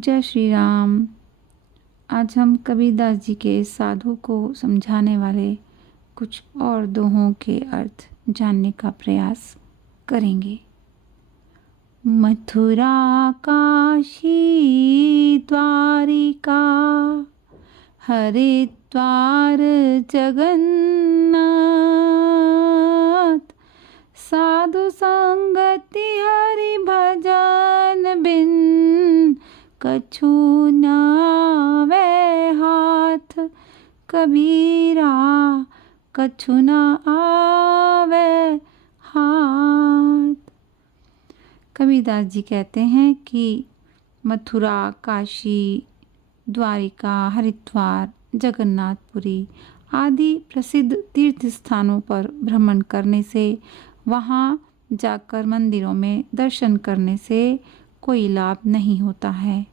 जय श्री राम। आज हम कबीरदास जी के साधु को समझाने वाले कुछ और दोहों के अर्थ जानने का प्रयास करेंगे। मथुरा काशी द्वारिका हरिद्वार जगन्नाथ, साधु संगति हरि भजन बिन कछु न आवे हाथ। कबीरा कछु न आवे हाथ। कबीरदास जी कहते हैं कि मथुरा, काशी, द्वारिका, हरिद्वार, जगन्नाथपुरी आदि प्रसिद्ध तीर्थ स्थानों पर भ्रमण करने से, वहाँ जाकर मंदिरों में दर्शन करने से कोई लाभ नहीं होता है।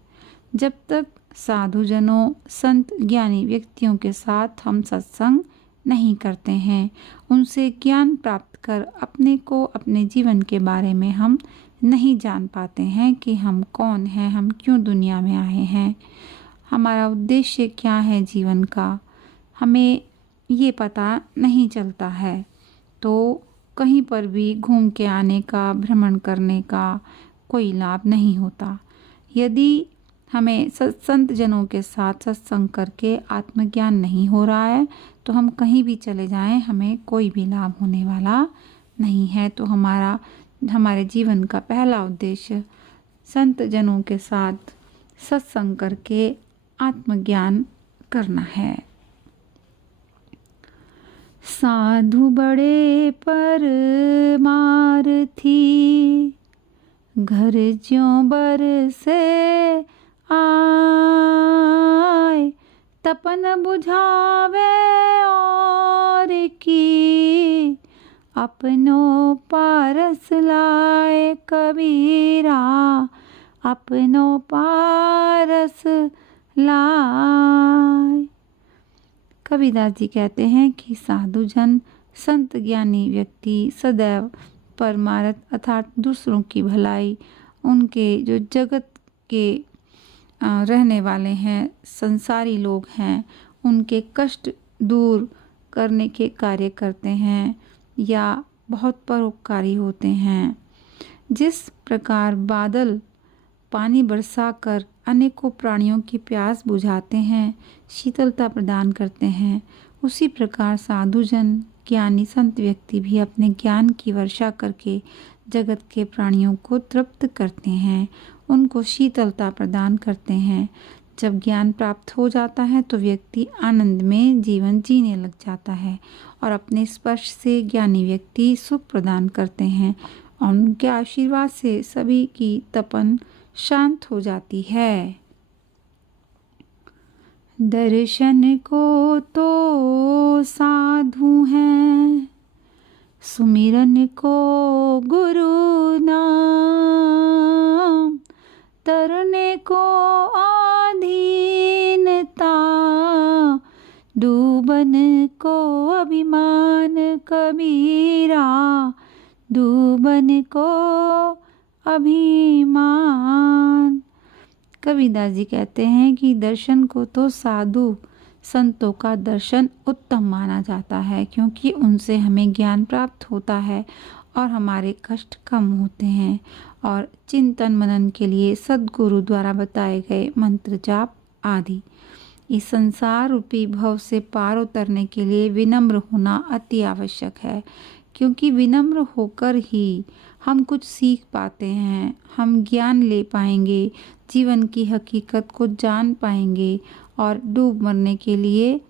जब तक साधुजनों, संत, ज्ञानी व्यक्तियों के साथ हम सत्संग नहीं करते हैं, उनसे ज्ञान प्राप्त कर अपने को, अपने जीवन के बारे में हम नहीं जान पाते हैं कि हम कौन हैं, हम क्यों दुनिया में आए हैं, हमारा उद्देश्य क्या है जीवन का, हमें ये पता नहीं चलता है। तो कहीं पर भी घूम के आने का, भ्रमण करने का कोई लाभ नहीं होता। यदि हमें संत जनों के साथ सत्संग करके आत्मज्ञान नहीं हो रहा है, तो हम कहीं भी चले जाएं, हमें कोई भी लाभ होने वाला नहीं है। तो हमारे जीवन का पहला उद्देश्य संत जनों के साथ सत्संग करके आत्मज्ञान करना है। साधु बड़े परमार्थी, घर ज्यों बरसे आए, तपन बुझावे और की, अपनों पारस लाए। कबीरा अपनों पारस लाए। कबीरदास जी कहते हैं कि साधुजन, संत, ज्ञानी व्यक्ति सदैव परमार्थ अर्थात दूसरों की भलाई, उनके जो जगत के रहने वाले हैं, संसारी लोग हैं, उनके कष्ट दूर करने के कार्य करते हैं या बहुत परोपकारी होते हैं। जिस प्रकार बादल पानी बरसाकर अनेकों प्राणियों की प्यास बुझाते हैं, शीतलता प्रदान करते हैं, उसी प्रकार साधुजन, ज्ञानी संत व्यक्ति भी अपने ज्ञान की वर्षा करके जगत के प्राणियों को तृप्त करते हैं, उनको शीतलता प्रदान करते हैं। जब ज्ञान प्राप्त हो जाता है तो व्यक्ति आनंद में जीवन जीने लग जाता है और अपने स्पर्श से ज्ञानी व्यक्ति सुख प्रदान करते हैं और उनके आशीर्वाद से सभी की तपन शांत हो जाती है। दर्शन को तो साधु हैं, सुमिरन को गुरु नाम, तरने को आधीनता, डूबन को अभिमान। कबीरा डूबन को अभिमान। कबीरदास जी कहते हैं कि दर्शन को तो साधु संतों का दर्शन उत्तम माना जाता है, क्योंकि उनसे हमें ज्ञान प्राप्त होता है और हमारे कष्ट कम होते हैं। और चिंतन मनन के लिए सद्गुरु द्वारा बताए गए मंत्र जाप आदि। इस संसार रूपी भव से पार उतरने के लिए विनम्र होना अति आवश्यक है, क्योंकि विनम्र होकर ही हम कुछ सीख पाते हैं, हम ज्ञान ले पाएंगे, जीवन की हकीकत को जान पाएंगे। और डूब मरने के लिए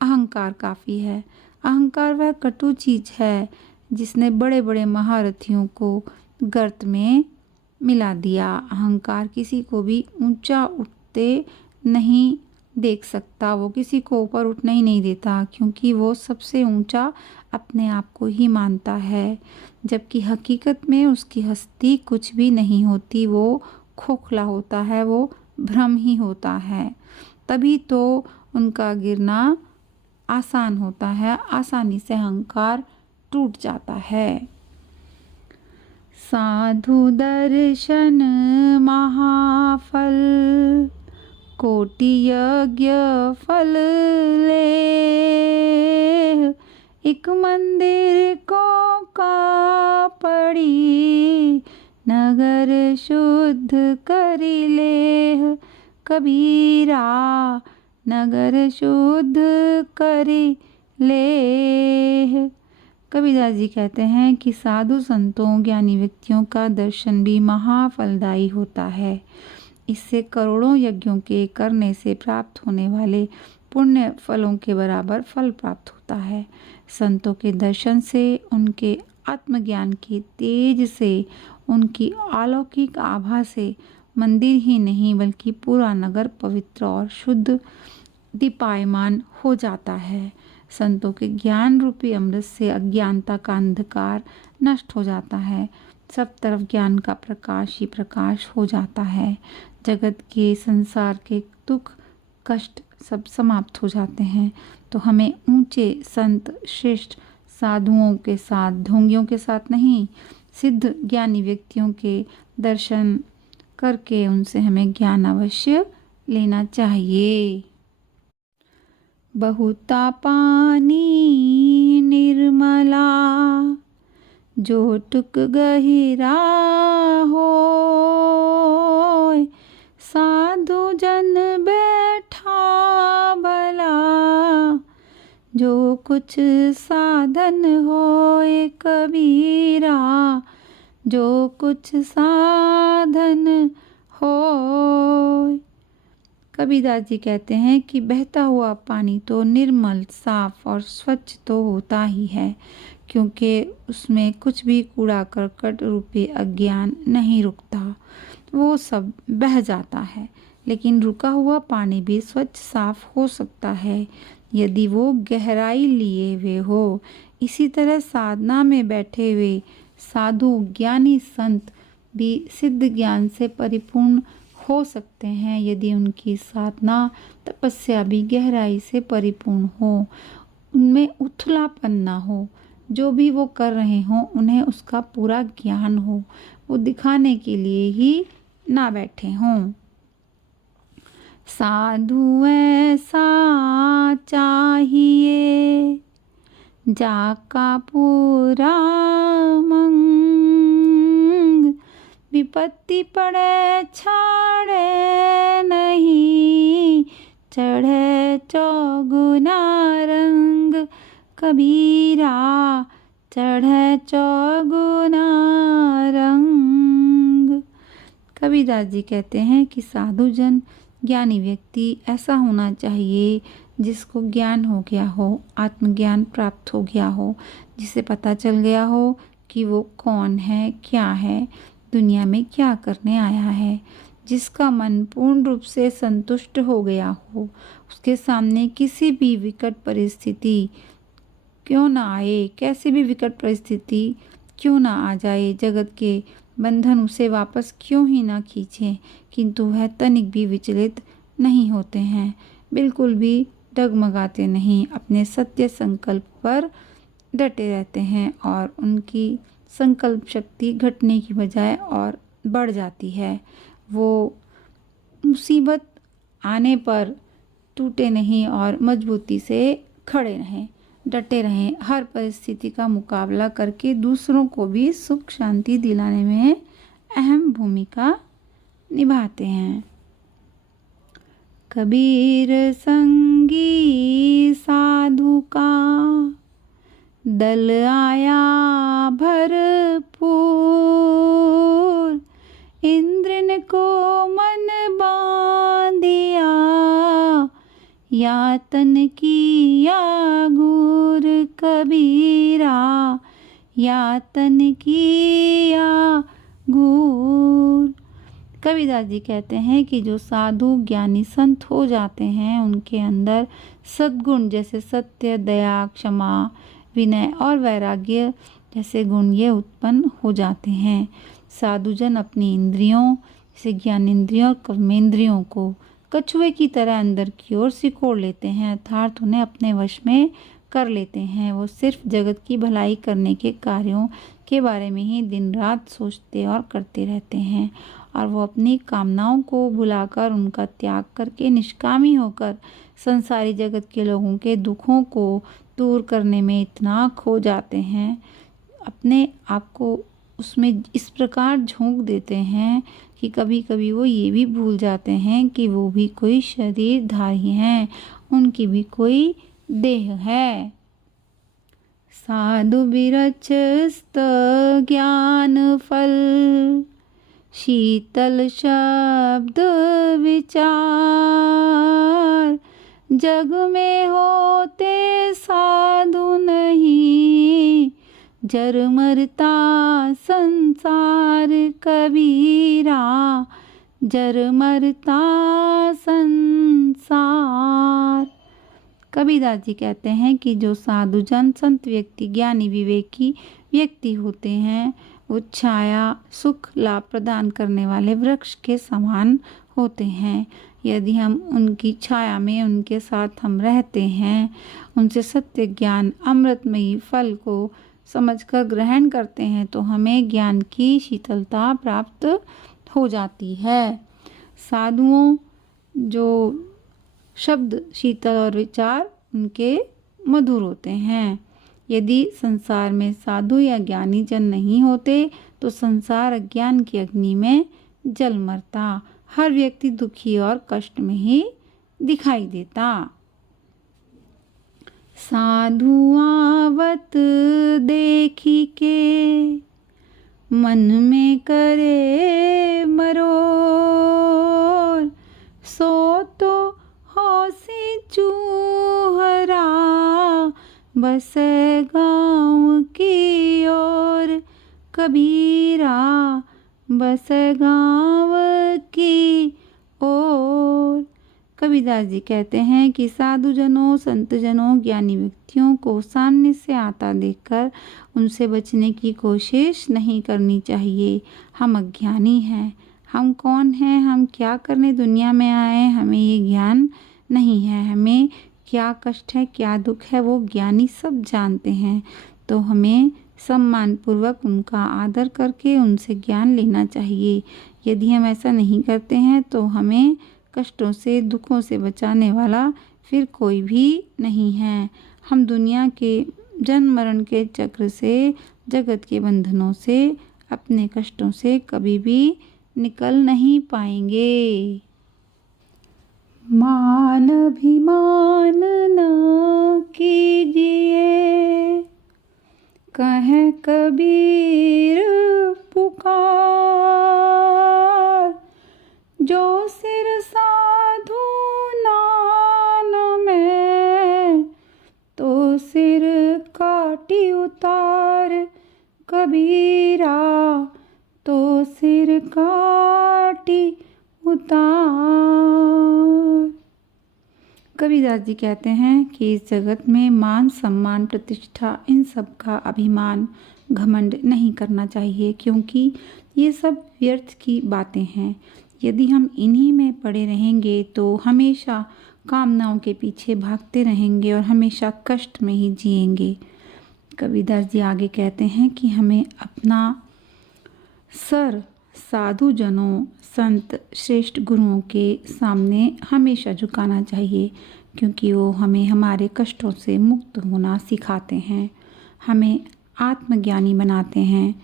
अहंकार काफ़ी है। अहंकार वह कटु चीज़ है जिसने बड़े बड़े महारथियों को गर्त में मिला दिया। अहंकार किसी को भी ऊंचा उठते नहीं देख सकता, वो किसी को ऊपर उठने ही नहीं देता, क्योंकि वो सबसे ऊंचा अपने आप को ही मानता है, जबकि हकीकत में उसकी हस्ती कुछ भी नहीं होती, वो खोखला होता है, वो भ्रम ही होता है। तभी तो उनका गिरना आसान होता है, आसानी से अहंकार टूट जाता है। साधु दर्शन महाफल, कोटि यज्ञ फल ले। एक मंदिर को का पड़ी, नगर शुद्ध करी ले। कबीरा नगर शुद्ध करी ले। कबीरदास जी कहते हैं कि साधु संतों ज्ञानी व्यक्तियों का दर्शन भी महाफलदायी होता है। इससे करोड़ों यज्ञों के करने से प्राप्त होने वाले पुण्य फलों के बराबर फल प्राप्त होता है। संतों के दर्शन से, उनके आत्मज्ञान के तेज से, उनकी अलौकिक आभा से मंदिर ही नहीं बल्कि पूरा नगर पवित्र और शुद्ध दीपायमान हो जाता है। संतों के ज्ञान रूपी अमृत से अज्ञानता का अंधकार नष्ट हो जाता है। सब तरफ ज्ञान का प्रकाश ही प्रकाश हो जाता है। जगत के, संसार के दुख कष्ट सब समाप्त हो जाते हैं। तो हमें ऊंचे संत श्रेष्ठ साधुओं के साथ, ढोंगियों के साथ नहीं, सिद्ध ज्ञानी व्यक्तियों के दर्शन करके उनसे हमें ज्ञान अवश्य लेना चाहिए। बहुता पानी निर्मला, जो टुक गहिरा होय। साधु जन बैठा भला, जो कुछ साधन होय। कबीरा जो कुछ साधन होय। कबीरदास जी कहते हैं कि बहता हुआ पानी तो निर्मल, साफ और स्वच्छ तो होता ही है, क्योंकि उसमें कुछ भी कूड़ा करकट रूपी अज्ञान नहीं रुकता, वो सब बह जाता है। लेकिन रुका हुआ पानी भी स्वच्छ साफ हो सकता है यदि वो गहराई लिए हुए हो। इसी तरह साधना में बैठे हुए साधु ज्ञानी संत भी सिद्ध ज्ञान से परिपूर्ण हो सकते हैं यदि उनकी साधना तपस्या भी गहराई से परिपूर्ण हो, उनमें उथलापन ना हो। जो भी वो कर रहे हों उन्हें उसका पूरा ज्ञान हो, वो दिखाने के लिए ही ना बैठे हों। साधु ऐसा चाहिए, जाका पूरा मंग। विपत्ति पड़े छाड़े नहीं, चढ़े चौगुना रंग। कबीरा चढ़े चौगुना रंग। कबीरदास जी कहते हैं कि साधुजन ज्ञानी व्यक्ति ऐसा होना चाहिए जिसको ज्ञान हो गया हो, आत्मज्ञान प्राप्त हो गया हो, जिसे पता चल गया हो कि वो कौन है, क्या है, दुनिया में क्या करने आया है। जिसका मन पूर्ण रूप से संतुष्ट हो गया हो, उसके सामने किसी भी विकट परिस्थिति क्यों ना आए, कैसी भी विकट परिस्थिति क्यों ना आ जाए, जगत के बंधन उसे वापस क्यों ही ना खींचे, किंतु वह तनिक भी विचलित नहीं होते हैं, बिल्कुल भी डगमगाते नहीं, अपने सत्य संकल्प पर डटे रहते हैं और उनकी संकल्प शक्ति घटने की बजाय और बढ़ जाती है। वो मुसीबत आने पर टूटे नहीं और मजबूती से खड़े रहें, डटे रहें, हर परिस्थिति का मुकाबला करके दूसरों को भी सुख शांति दिलाने में अहम भूमिका निभाते हैं। कबीर संगी साधु का दल आया भरपूर। इंद्र को मन बांधिया, यातन किया घूर। कबीरा यातन किया घूर। कबीरदास जी कहते हैं कि जो साधु ज्ञानी संत हो जाते हैं उनके अंदर सद्गुण जैसे सत्य, दया, क्षमा, विनय और वैराग्य जैसे गुण ये उत्पन्न हो जाते हैं। साधुजन अपनी इंद्रियों जैसे ज्ञानेंद्रियों और कर्मेंद्रियों को कछुए की तरह अंदर की ओर सिकोड़ लेते हैं, अर्थात उन्हें अपने वश में कर लेते हैं। वो सिर्फ जगत की भलाई करने के कार्यों के बारे में ही दिन रात सोचते और करते रहते हैं, और वो अपनी कामनाओं को भुलाकर, उनका त्याग करके, निष्कामी होकर संसारी जगत के लोगों के दुखों को दूर करने में इतना खो जाते हैं, अपने आप को उसमें इस प्रकार झोंक देते हैं कि कभी कभी वो ये भी भूल जाते हैं कि वो भी कोई शरीरधारी हैं, उनकी भी कोई देह है। साधु विरचस्त ज्ञान फल, शीतल शब्द विचार, जग में होते साधु नहीं, जर मरता संसार कबीरा, जर मरता संसार। कबीरदास जी कहते हैं कि जो साधु जन, संत व्यक्ति, ज्ञानी विवेकी व्यक्ति होते हैं, वो छाया, सुख, लाभ प्रदान करने वाले वृक्ष के समान होते हैं। यदि हम उनकी छाया में, उनके साथ हम रहते हैं, उनसे सत्य ज्ञान, अमृतमयी फल को समझकर ग्रहण करते हैं, तो हमें ज्ञान की शीतलता प्राप्त हो जाती है। साधुओं जो शब्द शीतल और विचार उनके मधुर होते हैं। यदि संसार में साधु या ज्ञानी जन नहीं होते तो संसार अज्ञान की अग्नि में जल मरता। हर व्यक्ति दुखी और कष्ट में ही दिखाई देता। साधु आवत देखी के, मन में करे मरोर, सो तो हौसी चूहरा, बस गाँव की ओर, कबीरा बस गाँव की ओर। कबीरदास जी कहते हैं कि साधु जनों, संत जनों, ज्ञानी व्यक्तियों को सामने से आता देखकर उनसे बचने की कोशिश नहीं करनी चाहिए। हम अज्ञानी हैं, हम कौन हैं, हम क्या करने दुनिया में आए, हमें ये ज्ञान नहीं है। हमें क्या कष्ट है, क्या दुख है, वो ज्ञानी सब जानते हैं। तो हमें सम्मान पूर्वक उनका आदर करके उनसे ज्ञान लेना चाहिए। यदि हम ऐसा नहीं करते हैं तो हमें कष्टों से, दुखों से बचाने वाला फिर कोई भी नहीं है। हम दुनिया के जन्म मरण के चक्र से, जगत के बंधनों से, अपने कष्टों से कभी भी निकल नहीं पाएंगे। मान अभिमान न कीजिए, कहे कबीर पुकार, जो सिर साधु नान में, तो सिर काटी उतार, कबीरा तो सिर काटी उतार। कबीरदास जी कहते हैं कि इस जगत में मान, सम्मान, प्रतिष्ठा, इन सब का अभिमान, घमंड नहीं करना चाहिए, क्योंकि ये सब व्यर्थ की बातें हैं। यदि हम इन्हीं में पड़े रहेंगे तो हमेशा कामनाओं के पीछे भागते रहेंगे और हमेशा कष्ट में ही जिएंगे। कबीरदास जी आगे कहते हैं कि हमें अपना सर साधु जनों, संत, श्रेष्ठ गुरुओं के सामने हमेशा झुकाना चाहिए, क्योंकि वो हमें हमारे कष्टों से मुक्त होना सिखाते हैं, हमें आत्मज्ञानी बनाते हैं।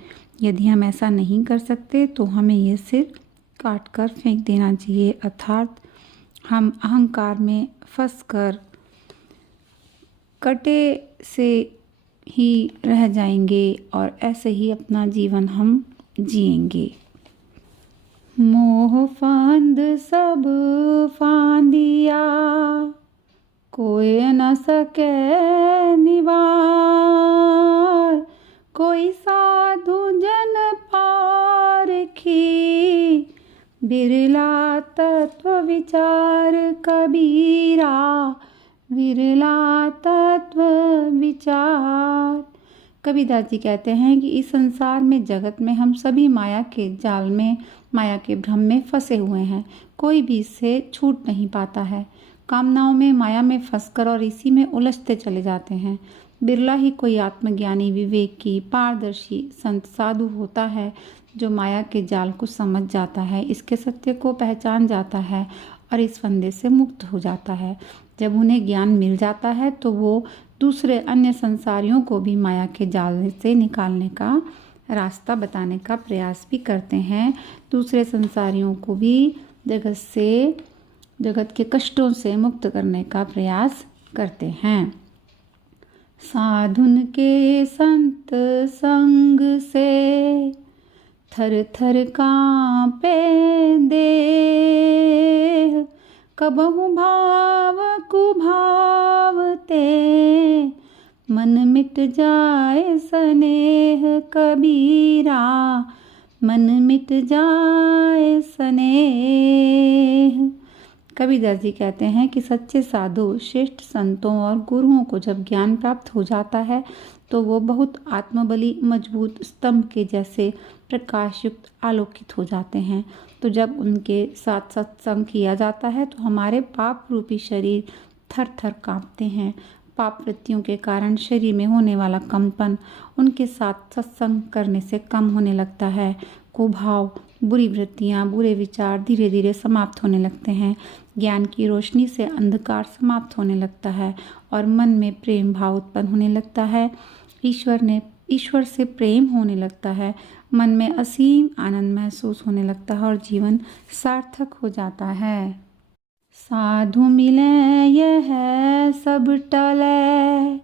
यदि हम ऐसा नहीं कर सकते तो हमें ये सिर काट कर फेंक देना चाहिए, अर्थात हम अहंकार में फंसकर कटे से ही रह जाएंगे और ऐसे ही अपना जीवन हम जिएंगे। मोह फांद सब फांदिया, कोई न सके निवार, कोई साधु जन पारखी, बिरला तत्व विचार, कबीरा बिरला तत्व विचार। कबीरदास जी कहते हैं कि इस संसार में, जगत में हम सभी माया के जाल में, माया के भ्रम में फंसे हुए हैं। कोई भी इससे छूट नहीं पाता है। कामनाओं में, माया में फंसकर और इसी में उलझते चले जाते हैं। बिरला ही कोई आत्मज्ञानी, विवेकी, पारदर्शी संत साधु होता है जो माया के जाल को समझ जाता है, इसके सत्य को पहचान जाता है और इस फंदे से मुक्त हो जाता है। जब उन्हें ज्ञान मिल जाता है तो वो दूसरे अन्य संसारियों को भी माया के जाल से निकालने का रास्ता बताने का प्रयास भी करते हैं। दूसरे संसारियों को भी जगत के कष्टों से मुक्त करने का प्रयास करते हैं। साधुन के संत संग से थर थर कांपे देह, कबहु भाव कुभावते मन मिट जाए स्नेह कबीरा, मन मिट जाए स्नेह। कबीरदास जी कहते हैं कि सच्चे साधु, श्रेष्ठ संतों और गुरुओं को जब ज्ञान प्राप्त हो जाता है तो वो बहुत आत्मबली, मजबूत स्तंभ के जैसे प्रकाशयुक्त, आलोकित हो जाते हैं। तो जब उनके साथ सत्संग किया जाता है तो हमारे पाप रूपी शरीर थर थर कांपते हैं। पाप वृत्तियों के कारण शरीर में होने वाला कंपन उनके साथ सत्संग करने से कम होने लगता है। कुभाव, बुरी वृत्तियाँ, बुरे विचार धीरे धीरे समाप्त होने लगते हैं। ज्ञान की रोशनी से अंधकार समाप्त होने लगता है और मन में प्रेम भाव उत्पन्न होने लगता है। ईश्वर से प्रेम होने लगता है। मन में असीम आनंद महसूस होने लगता है और जीवन सार्थक हो जाता है। साधु मिले यह सब टले,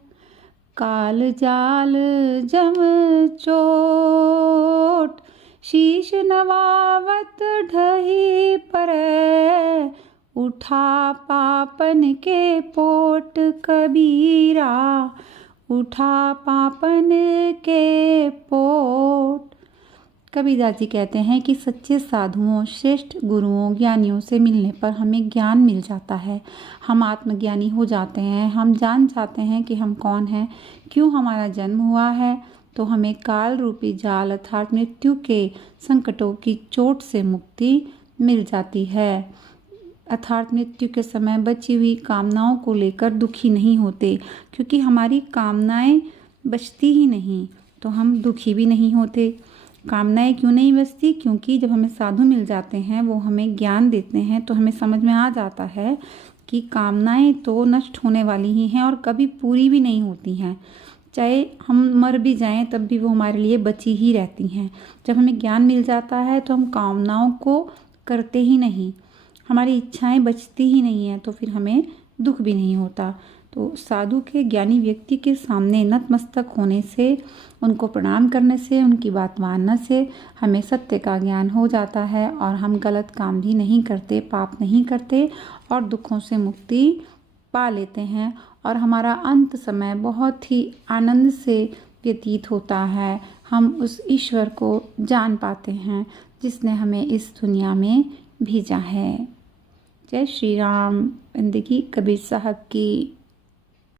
काल जाल जम चोट, शीश नवावत ढही परे, उठा पापन के पोट कबीरा, उठा पापन के पोट। कबीरदास जी कहते हैं कि सच्चे साधुओं, श्रेष्ठ गुरुओं, ज्ञानियों से मिलने पर हमें ज्ञान मिल जाता है। हम आत्मज्ञानी हो जाते हैं। हम जान जाते हैं कि हम कौन हैं, क्यों हमारा जन्म हुआ है। तो हमें काल रूपी जाल अर्थात मृत्यु के संकटों की चोट से मुक्ति मिल जाती है। अर्थात मृत्यु के समय बची हुई कामनाओं को लेकर दुखी नहीं होते, क्योंकि हमारी कामनाएं बचती ही नहीं तो हम दुखी भी नहीं होते। कामनाएं क्यों नहीं बचती? क्योंकि जब हमें साधु मिल जाते हैं, वो हमें ज्ञान देते हैं, तो हमें समझ में आ जाता है कि कामनाएं तो नष्ट होने वाली ही हैं और कभी पूरी भी नहीं होती हैं। चाहे हम मर भी जाएं तब भी वो हमारे लिए बची ही रहती हैं। जब हमें ज्ञान मिल जाता है तो हम कामनाओं को करते ही नहीं, हमारी इच्छाएं बचती ही नहीं हैं, तो फिर हमें दुख भी नहीं होता। तो साधु के, ज्ञानी व्यक्ति के सामने नतमस्तक होने से, उनको प्रणाम करने से, उनकी बात मानने से हमें सत्य का ज्ञान हो जाता है और हम गलत काम भी नहीं करते, पाप नहीं करते और दुखों से मुक्ति पा लेते हैं और हमारा अंत समय बहुत ही आनंद से व्यतीत होता है। हम उस ईश्वर को जान पाते हैं जिसने हमें इस दुनिया में भेजा है। जय श्री राम। बंदगी कबीर साहब की।